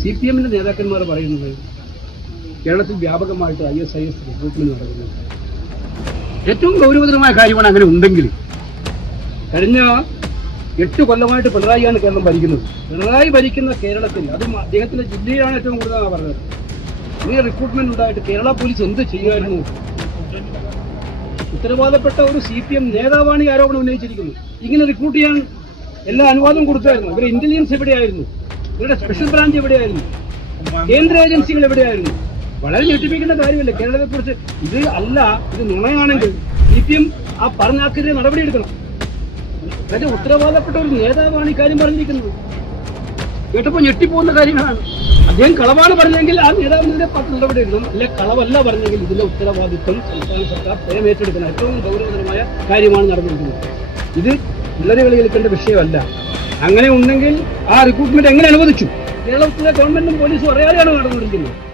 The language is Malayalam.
സി പി എമ്മിന്റെ നേതാക്കന്മാർ പറയുന്നത് കേരളത്തിൽ വ്യാപകമായിട്ട് I S I S recruitment നടക്കുന്നു. ഏറ്റവും ഗൗരവതരമായ കാര്യമാണ് അങ്ങനെ ഉണ്ടെങ്കിൽ കഴിഞ്ഞ എട്ട് കൊല്ലമായിട്ട് പിണറായിയാണ് കേരളം ഭരിക്കുന്നത്. പിണറായി ഭരിക്കുന്ന കേരളത്തിൽ അതും അദ്ദേഹത്തിന്റെ ജില്ലയിലാണ് ഏറ്റവും കൂടുതലാണ് പറഞ്ഞത്. ഇങ്ങനെ റിക്രൂട്ട്മെന്റ് ഉണ്ടായിട്ട് കേരള പോലീസ് എന്ത് ചെയ്യുമായിരുന്നു? ഉത്തരവാദപ്പെട്ട ഒരു സി പി എം നേതാവാണ് ഈ ആരോപണം ഉന്നയിച്ചിരിക്കുന്നത്. ഇങ്ങനെ റിക്രൂട്ട് ചെയ്യാൻ എല്ലാ അനുവാദം കൊടുത്തായിരുന്നു. ഇവരെ ഇന്റലിജൻസ് എവിടെയായിരുന്നു? ഇവരുടെ സ്പെഷ്യൽ ബ്രാഞ്ച് എവിടെയായിരുന്നു? കേന്ദ്ര ഏജൻസികൾ എവിടെയായിരുന്നു? വളരെ ഞെട്ടിപ്പിക്കുന്ന കാര്യമല്ല. കേരളത്തെ കുറിച്ച് ഇത് അല്ല ഇത് നുണയാണെങ്കിൽ സി പി എം ആ പറഞ്ഞാക്കെതിരെ നടപടിയെടുക്കണം അതിന്റെ ഉത്തരവാദപ്പെട്ട ഒരു നേതാവാണ് ഈ കാര്യം പറഞ്ഞിരിക്കുന്നത്. കേട്ടപ്പോൾ ഞെട്ടിപ്പോകുന്ന കാര്യങ്ങളാണ്. അദ്ദേഹം കളവാണ് പറഞ്ഞെങ്കിൽ ആ നേതാവിനെതിരെ പത്ത് നടപടി എടുക്കണം. അല്ലെ കളവല്ല പറഞ്ഞെങ്കിൽ ഇതിന്റെ ഉത്തരവാദിത്വം സംസ്ഥാന സർക്കാർ സ്വയം ഏറ്റെടുക്കണം. ഏറ്റവും ഗൗരവതരമായ കാര്യമാണ് നടന്നിരിക്കുന്നത്. ഇത് പിള്ളേരെ കണ്ട വിഷയമല്ല. അങ്ങനെ ഉണ്ടെങ്കിൽ ആ റിക്രൂട്ട്മെന്റ് എങ്ങനെ അനുവദിച്ചു? കേരളത്തിലെ ഗവൺമെന്റും പോലീസും അറിയാതെയാണ് നടന്നുകൊണ്ടിരിക്കുന്നത്.